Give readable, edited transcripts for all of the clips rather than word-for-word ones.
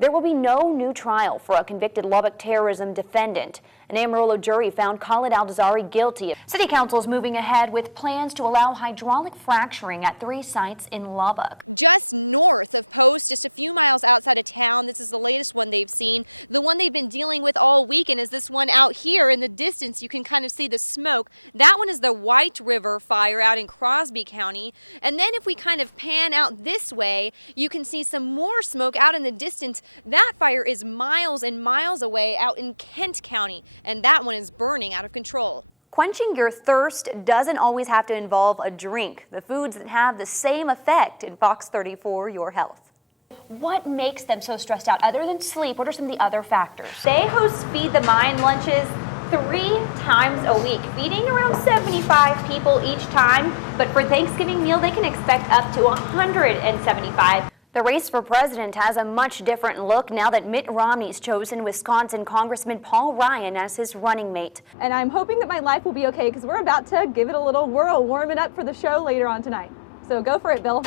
There will be no new trial for a convicted Lubbock terrorism defendant. An Amarillo jury found Khalid Al-Dazari guilty. City Council is moving ahead with plans to allow hydraulic fracturing at 3 sites in Lubbock. Just north of Post, just a few miles outside of town, this is the latest one they've seen. The one they've been dealing with all weekend is this one out here in the distance. You can kind of see the smoke. That one is the White River fire out in Crosby County. And then if we kind of pan out this way, you can see some more smoke out in the distance. That fire is miles and miles away out in Kent County, and that one is burning out of control. Quenching your thirst doesn't always have to involve a drink. The foods that have the same effect in Fox 34 Your Health. What makes them so stressed out other than sleep? What are some of the other factors? They host Feed the Mind lunches 3 times a week, feeding around 75 people each time. But for Thanksgiving meal, they can expect up to 175. The race for president has a much different look now that Mitt Romney's chosen Wisconsin Congressman Paul Ryan as his running mate. And I'm hoping that my life will be okay because we're about to give it a little whirl, warm it up for the show later on tonight. So go for it, Bill.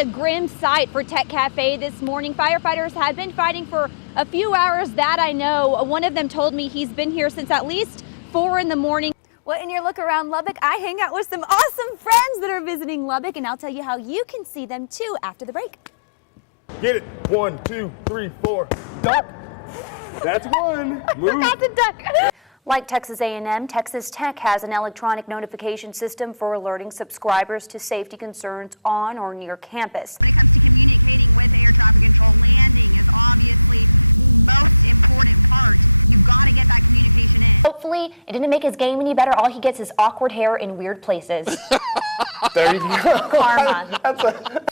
A grim sight for Tech Cafe this morning. Firefighters had been fighting for a few hours, that I know. One of them told me he's been here since at least 4 in the morning. Well, in your look around Lubbock, I hang out with some awesome friends that are visiting Lubbock, and I'll tell you how you can see them too after the break. Get it. 1, 2, 3, 4. Duck. That's one. Move. Forgot to duck. Like Texas A&M, Texas Tech has an electronic notification system for alerting subscribers to safety concerns on or near campus. When it comes to communicating with air traffic control, landing is obviously the most important part. You've got to get that communication in. Hopefully, it didn't make his game any better. All he gets is awkward hair in weird places. There you go. Karma.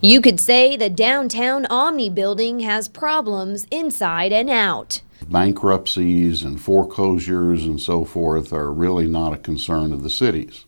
You could say the downtown Omni building has problems inside and out. Bankruptcies and foreclosures and so forth are really not a concern of the cities.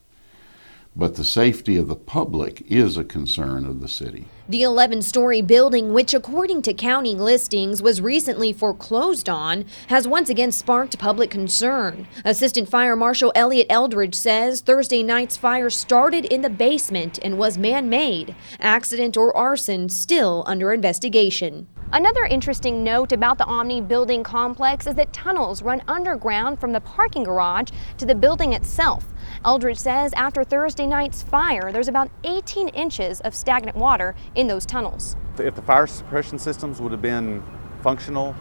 But the safety of the public is a concern of the city. The 11-story building, which according to county listings was recently foreclosed on, has once again sparked public concern. Assistant Fire Marshal Elliot Eldridge says Thursday night's fire started in the basement and was man-made. Accident or arson still under investigation. Another interesting note about the Omni building complex is that tunnels run underground from the parking garage to the building itself. Eldridge says after Thursday night's fire, there's about 18 inches of stagnant water in those tunnels. If the fire suppression systems would have been functional,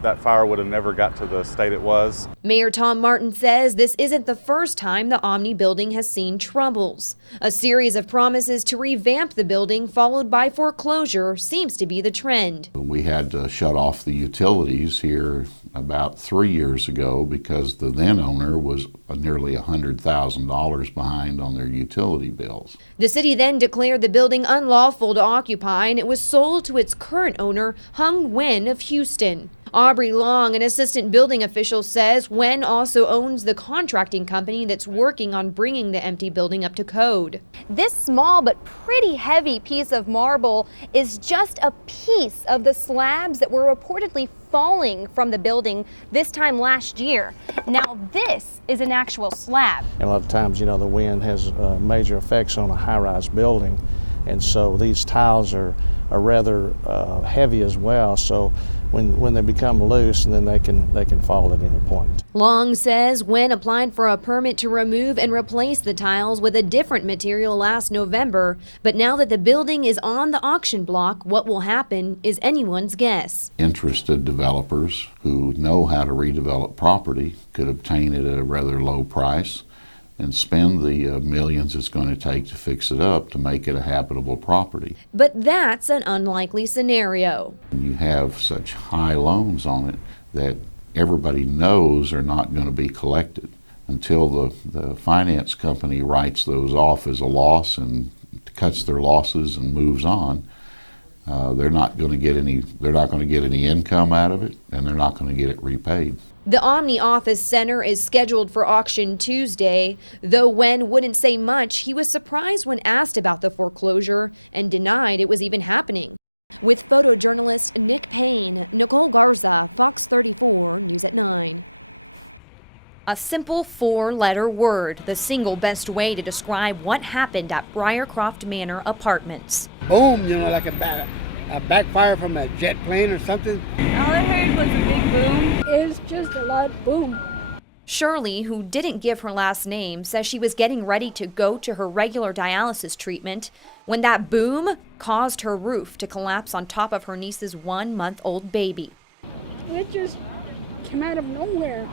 that fire would have never got to the state it was. Mayor Tom Martin says this isn't the first time the Omni building has seen troubles. A series of promises to revamp the building followed by foreclosure seems to be the trend. We had to shut off the utilities here about 3 years ago because the then owner was nearly $100,000 behind on their utility bills. The city then declared the building unlawful to occupy, and it was sold to its current owner, Hung Nguyen of Houston. Aubrey Long, an assistant building official, says Nguyen also owns the contracting company that's working on bringing the empty building up to code. This small but pretty heavy piece of marble is just a piece of the slabs that were reportedly falling from the building this time last year. Now this is an actual slab. And a lot of times, you know, the wind has major effects on a high-rise building, and so these tiles are rather heavy as well. So when they become loose, and then they can fall at any point. Long says when applied for a permit to remove and replace the tiles with a different material last November, but now that the building is on the auction block, what will happen is anyone's guess. Interested developers who know how to redevelop property could obtain it at a rather low price and spend the millions it's going to take to fix it up to make it a habitable property. But that's an unlikely scenario. You have such high loans on it that everybody knows are not going to be collected until the finance company writes those off as a loss and cuts their losses and moves on. They're not going to get any income out of it, and they're not going to get it repaid. The Omni Office Center is scheduled for auction Tuesday, though Nguyen wouldn't say much. He was surprised when asked about the foreclosure and denied it was even happening. With photojournalist Nick Payne, Nicole Garza, Fox 34 News at 9. A simple 4-letter word, the single best way to describe what happened at Briarcroft Manor Apartments. Boom, you know, like a backfire from a jet plane or something. All I heard was a big boom. It's just a loud boom. Shirley, who didn't give her last name, says she was getting ready to go to her regular dialysis treatment when that boom caused her roof to collapse on top of her niece's 1-month-old baby. It just came out of nowhere.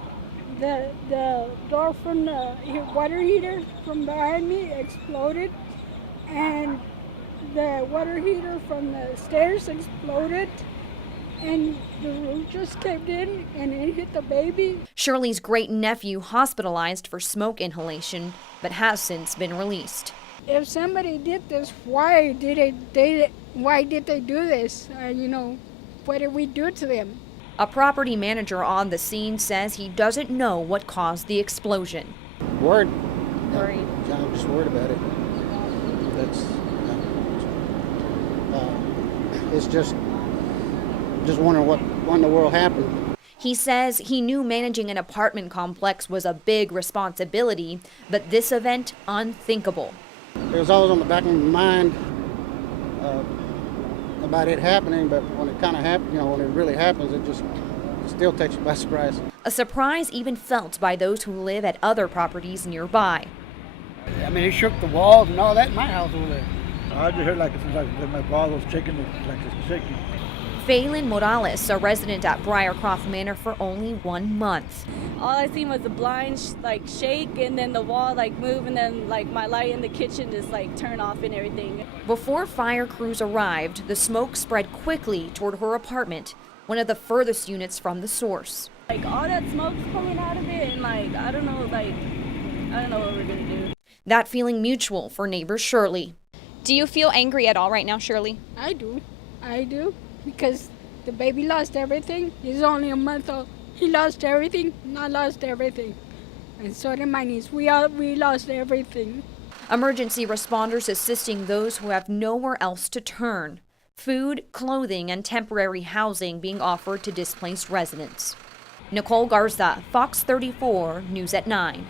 The door from the water heater from behind me exploded, and the water heater from the stairs exploded, and the roof just caved in and it hit the baby. Shirley's great-nephew hospitalized for smoke inhalation, but has since been released. If somebody did this, why did they do this? What did we do to them? A property manager on the scene says he doesn't know what caused the explosion. He says he knew managing an apartment complex was a big responsibility, but this event unthinkable. It was all in the back of my mind about it happening, but it kind of happened or it really happened. It still takes me by surprise. A surprise even felt by those who live at other properties nearby. I mean, it shook the walls and all that in my house over there. I just heard like my father was shaking like it's shaking. Phelan Morales, a resident at Briarcroft Manor for only 1 month. All I seen was the blinds shake, and then the wall moved, and my light in the kitchen is turned off and everything. Before fire crews arrived, the smoke spread quickly toward her apartment, one of the furthest units from the source. All that smoke coming out of it, I don't know. That feeling mutual for neighbor Shirley. Do you feel angry at all right now, Shirley? I do, because the baby lost everything. He's only a month old. He lost everything, and I lost everything. And so did my niece. We lost everything. Emergency responders assisting those who have nowhere else to turn. Food, clothing, and temporary housing being offered to displaced residents. Nicole Garza, Fox 34, News at 9.